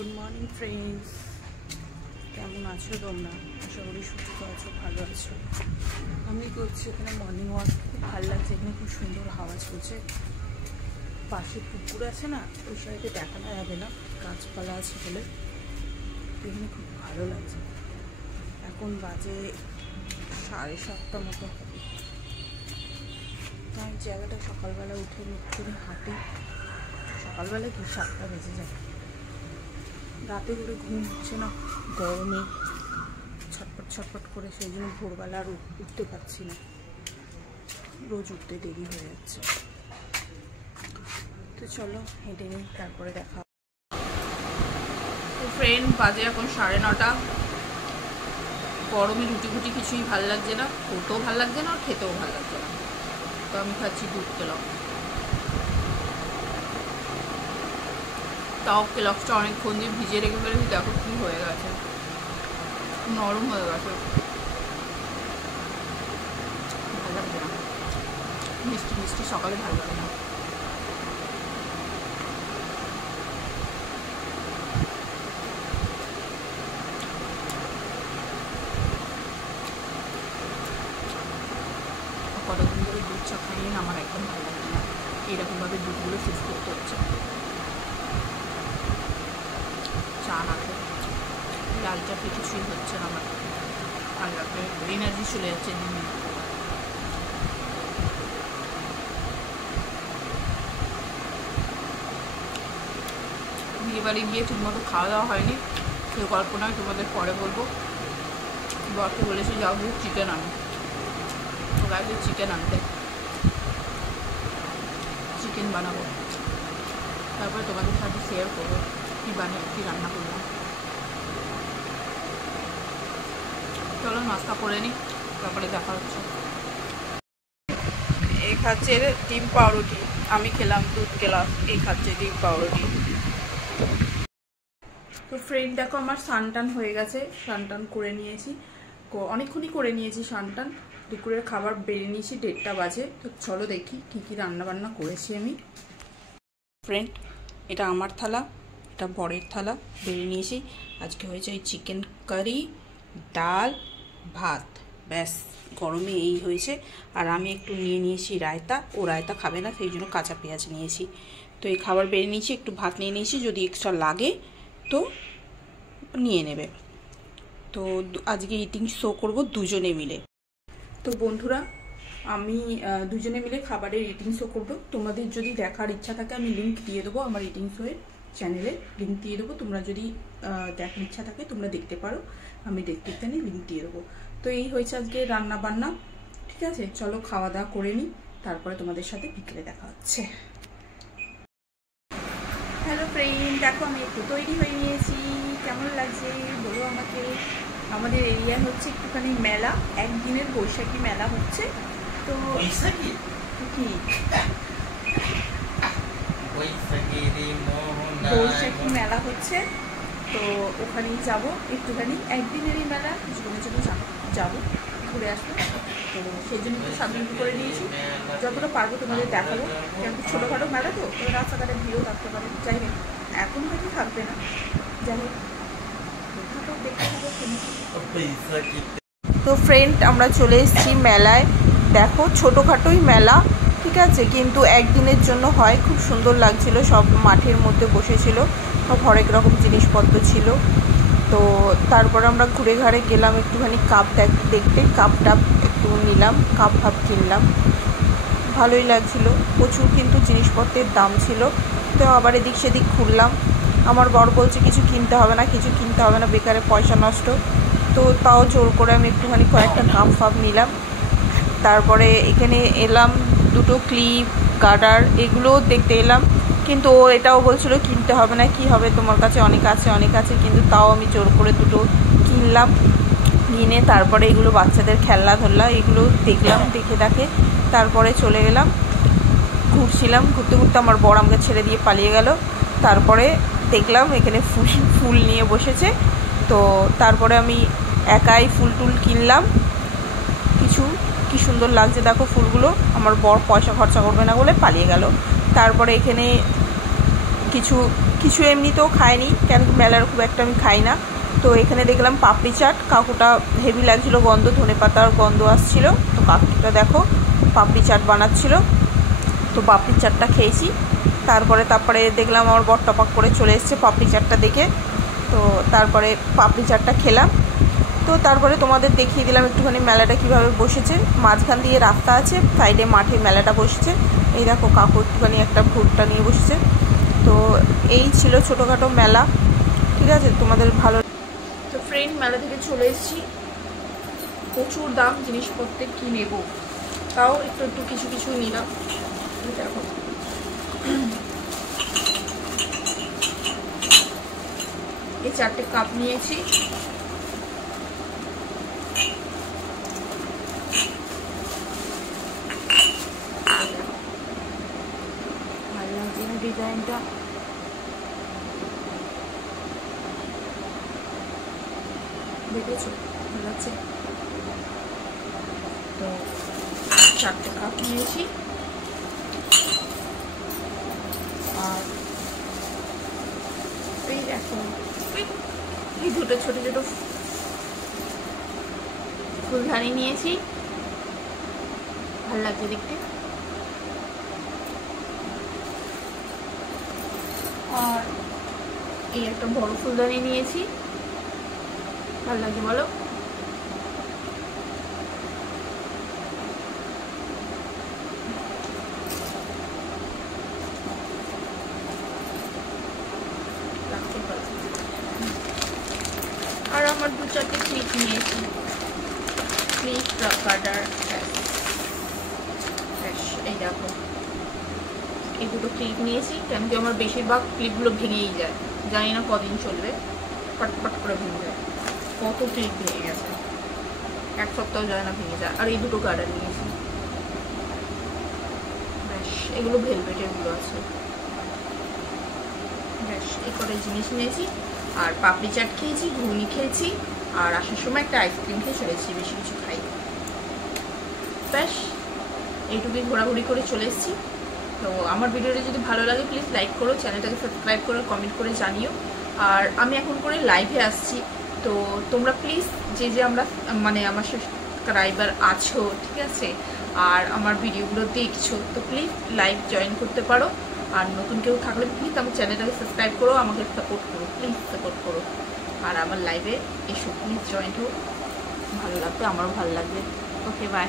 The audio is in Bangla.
গুড মর্নিং ফ্রেন্ডস, কেমন আছো তোমরা? আশা করি সুস্থ আছো, ভালো আছো। আমি করছি এখানে মর্নিং ওয়াক। খুব ভালো লাগছে, এখানে খুব সুন্দর হাওয়া চলছে। পাশে পুকুর আছে না, ওই সাইডে দেখানো যাবে না, গাছপালা আছে বলে এখানে খুব ভালো লাগছে। এখন বাজে 7:30 মতো হবে। তাই জায়গাটা সকালবেলা উঠে মুখ করে হাঁটি। সকালবেলা কি 7টা বেজে যায়। রাতে করে ঘুম হচ্ছে না, গরমে ছটপট ছটপট করে, সেই জন্য ভোরবেলা আর উঠতে পারছি না। রোজ উঠতে দেরি হয়ে যাচ্ছে। তো চলো হেঁটে নিই, তারপরে দেখা। তো ফ্রেন্ড, বাজে এখন 9:30। গরমে রুটি ফুটি কিছুই ভাল লাগছে না, করতেও ভাল লাগছে না আর খেতেও ভাল লাগছে না। তো আমি খাচ্ছি দুধ কেলক। তাও কেলকসটা অনেকক্ষণ দিয়ে ভিজিয়ে রেখে ফেলেছি, দেখো কি হয়ে গেছে, নরম হয়ে গেছে। ভালো লাগছে না, মিষ্টি মিষ্টি সকালে ভালো লাগে না। কতদিন ধরে দুধ চা খাইয়ে না, আমার একদম ভালো লাগছে না। এরকমভাবে দুধগুলো শেষ করতে হচ্ছে। চা না খেয়ে লাল চা খেয়ে কিছুই হচ্ছে না আমার। ভালো লাগবে, এনার্জি চলে যাচ্ছে দিনে। বিয়ে বাড়ি গিয়ে ঠিকমতো খাওয়া দাওয়া হয়নি, সেই গল্প নয়, তোমাদের পরে বলবো। বরকে বলেছি যাও গিয়ে চিকেন আনো, ওরা গিয়ে চিকেন আনতে, চিকেন বানাবো, তারপরে তোমাদের সাথে শেয়ার করবো কী রান্না করলাম। চলো নাস্তা করে নিই, তারপরে দেখা হচ্ছে। এই খাচ্ছে ডিম পাউরুটি, আমি খেলাম দুধ খেলাম, এই খাচ্ছে ডিম পাউরুটি। তো ফ্রেন্ড দেখো, আমার স্নান হয়ে গেছে, স্নান করে নিয়েছি, অনেকক্ষণই করে নিয়েছি স্নান। দুপুরের খাবার বেড়ে নিয়েছি, 1:30 বাজে। তো চলো দেখি কী কী রান্না বান্না করেছি আমি। ফ্রেন্ড, এটা আমার থালা, এটা বরের থালা, বেড়ে নিয়েছি। আজকে হয়েছে ওই চিকেন কারি, ডাল, ভাত, ব্যাস। গরমে এই হয়েছে। আর আমি একটু নিয়ে নিয়েছি রায়তা, ও রায়তা খাবে না, সেই জন্য কাঁচা পেঁয়াজ নিয়েছি। তো এই খাবার বেড়ে নিয়েছি, একটু ভাত নিয়ে নিয়েছি, যদি এক্সট্রা লাগে তো নিয়ে নেবে। তো আজকে ইটিং শো করব দুজনে মিলে। তো বন্ধুরা, আমি দুজনে মিলে খাবারের ইটিং শো করবো। তোমাদের যদি দেখার ইচ্ছা থাকে আমি লিঙ্ক দিয়ে দেবো, আমার ইটিং শোয়ের চ্যানেলে লিঙ্ক দিয়ে দেবো। তোমরা যদি দেখার ইচ্ছা থাকে তোমরা দেখতে পারো, আমি দেখতে জানি লিঙ্ক দিয়ে দেবো। তো এই হয়েছে আজকে রান্না বান্না, ঠিক আছে। চলো খাওয়া দাওয়া করে নিই, তারপরে তোমাদের সাথে বিকেলে দেখা হচ্ছে। হ্যালো ফ্রেন্ড, দেখো আমি একটু তৈরি হয়ে নিয়েছি, কেমন লাগছে বলো আমাকে। আমাদের এরিয়া হচ্ছে একটুখানি মেলা, একদিনের বৈশাখী মেলা হচ্ছে। তো বৈশাখী মেলা হচ্ছে, তো ওখানেই যাবো একটুখানি। একদিনেরই মেলা, কিছুদিনের জন্য যাবো, ঘুরে আসবো। তো সেই জন্য একটু সাবধান করে নিয়েছি, যতটা পারবো তোমাদের দেখাবো। কিন্তু ছোটোখাটো মেলা তো, রাস্তাঘাটে ভিড়ও থাকতে পারে, যাই হোক এখন হয়তো থাকবে না, যাই হোক দেখতে হবে। তো ফ্রেন্ড, আমরা চলে এসেছি মেলায়। দেখো ছোটোখাটোই মেলা, ঠিক আছে, কিন্তু একদিনের জন্য হয়। খুব সুন্দর লাগছিল, সব মাঠের মধ্যে বসেছিল, সব হরেক রকম জিনিসপত্র ছিল। তো তারপর আমরা ঘুরে ঘাড়ে গেলাম একটুখানি কাপ দেখতে, কাপ টাপ একটু নিলাম, কাপ ফাপ কিনলাম, ভালোই লাগছিল। প্রচুর কিন্তু জিনিসপত্রের দাম ছিল। তো আবার এদিক সেদিক ঘুরলাম। আমার বর বলছে কিছু কিনতে হবে না, কিছু কিনতে হবে না, বেকারে পয়সা নষ্ট। তো তাও জোর করে আমি একটুখানি কয়েকটা কাপ ফাপ নিলাম। তারপরে এখানে এলাম, দুটো ক্লিপ, গার্ডার, এগুলোও দেখতে এলাম। কিন্তু ও এটাও বলছিল কিনতে হবে না, কি হবে, তোমার কাছে অনেক আছে। কিন্তু তাও আমি জোর করে দুটো কিনলাম। কিনে তারপরে এগুলো বাচ্চাদের খেলনা ধরলা, এগুলো দেখলাম, দেখে তারপরে চলে গেলাম। ঘুরছিলাম, ঘুরতে ঘুরতে আমার বর আমাকে ছেড়ে দিয়ে পালিয়ে গেল। তারপরে দেখলাম এখানে ফুল নিয়ে বসেছে। তো তারপরে আমি একাই ফুল টুল কিনলাম কিছু। কি সুন্দর লাগছে দেখো ফুলগুলো। আমার বর পয়সা খরচা করবে না বলে পালিয়ে গেল। তারপরে এখানে কিছু কিছু এমনিতেও খাইনি, কেন মেলার খুব একটা আমি খাই না। তো এখানে দেখলাম পাপড়ি চাট, কাকুটা হেভি লাগছিলো, গন্ধ ধনে পাতার গন্ধ আসছিল। তো কাকুটা দেখো পাপড়ি চাট বানাচ্ছিল, তো পাপড়ি চাটটা খেয়েছি। তারপরে দেখলাম আমার বর টপাক করে চলে এসছে পাপড়ি চাটটা দেখে। তো তারপরে পাপড়ি চাটটা খেলাম। তো তারপরে তোমাদের দেখিয়ে দিলাম একটুখানি মেলাটা কিভাবে বসেছে। মাঝখান দিয়ে রাস্তা আছে, সাইডে মাঠে মেলাটা বসেছে। এই দেখো কাকু একটুখানি একটা ভুট্টা নিয়ে বসেছে। তো এই ছিল ছোটোখাটো মেলা, ঠিক আছে, তোমাদের ভালো। তো ফ্রেন্ড, মেলা থেকে চলে এসেছি। প্রচুর দাম জিনিসপত্রের, কী নেব, তাও একটু একটু কিছু কিছু নিলাম। দেখো এই 4টে কাপ নিয়েছি। ভালো লাগছে না ডিজাইনটা? দেখেছো, ভালো লাগছে। তো 4টে কাপ নিয়েছি। আর এই দেখো এই দুটো ছোট ছোট ফুলদানি নিয়েছি, ভালো লাগছে দেখতে। আর এই একটা বড় ফুলদানি নিয়েছি, ভালো লাগছে বলো? আর আমার 2-4টে ক্লিপ নিয়েছি, ক্লিপ কাটার। এই দেখো এই দুটো ক্লিপ নিয়েছি, কেন কি আমার বেশিরভাগ ক্লিপগুলো ভেঙেই যায়, জানি না কদিন চলবে, পটপট করে ভেঙে যায়। কত ক্লিপ ভেঙে গেছে, 1 সপ্তাহ যায় না ভেঙে যায়। আর এই দুটো কাটার নিয়েছি, ব্যাস। এগুলো ভেলভেটেরগুলো আছে, ব্যাস। এই কটা জিনিস নিয়েছি। আর পাপড়ি চাট খেয়েছি, ঘুগনি খেয়েছি, আর আসার সময় একটা আইসক্রিম খেয়ে চলে এসেছি, বেশি কিছু খাই। ব্যাস এইটুকুই ঘোরাঘুরি করে চলে এসেছি। তো আমার ভিডিওটা যদি ভালো লাগে প্লিজ লাইক করো, চ্যানেলটাকে সাবস্ক্রাইব করো, কমেন্ট করে জানিও। আর আমি এখন করে লাইভে আসছি, তো তোমরা প্লিজ যে আমরা মানে আমার সাবস্ক্রাইবার আছো, ঠিক আছে, আর আমার ভিডিওগুলো দেখছো, তো প্লিজ লাইভ জয়েন করতে পারো। আর নতুন কেউ থাকলে প্লিজ আমার চ্যানেলটাকে সাবস্ক্রাইব করো, আমাকে সাপোর্ট করো, প্লিজ সাপোর্ট করো। আর আমার লাইভে এসো, প্লিজ জয়েন হো, ভালো লাগবে, আমারও ভালো লাগবে। ওকে, বাই।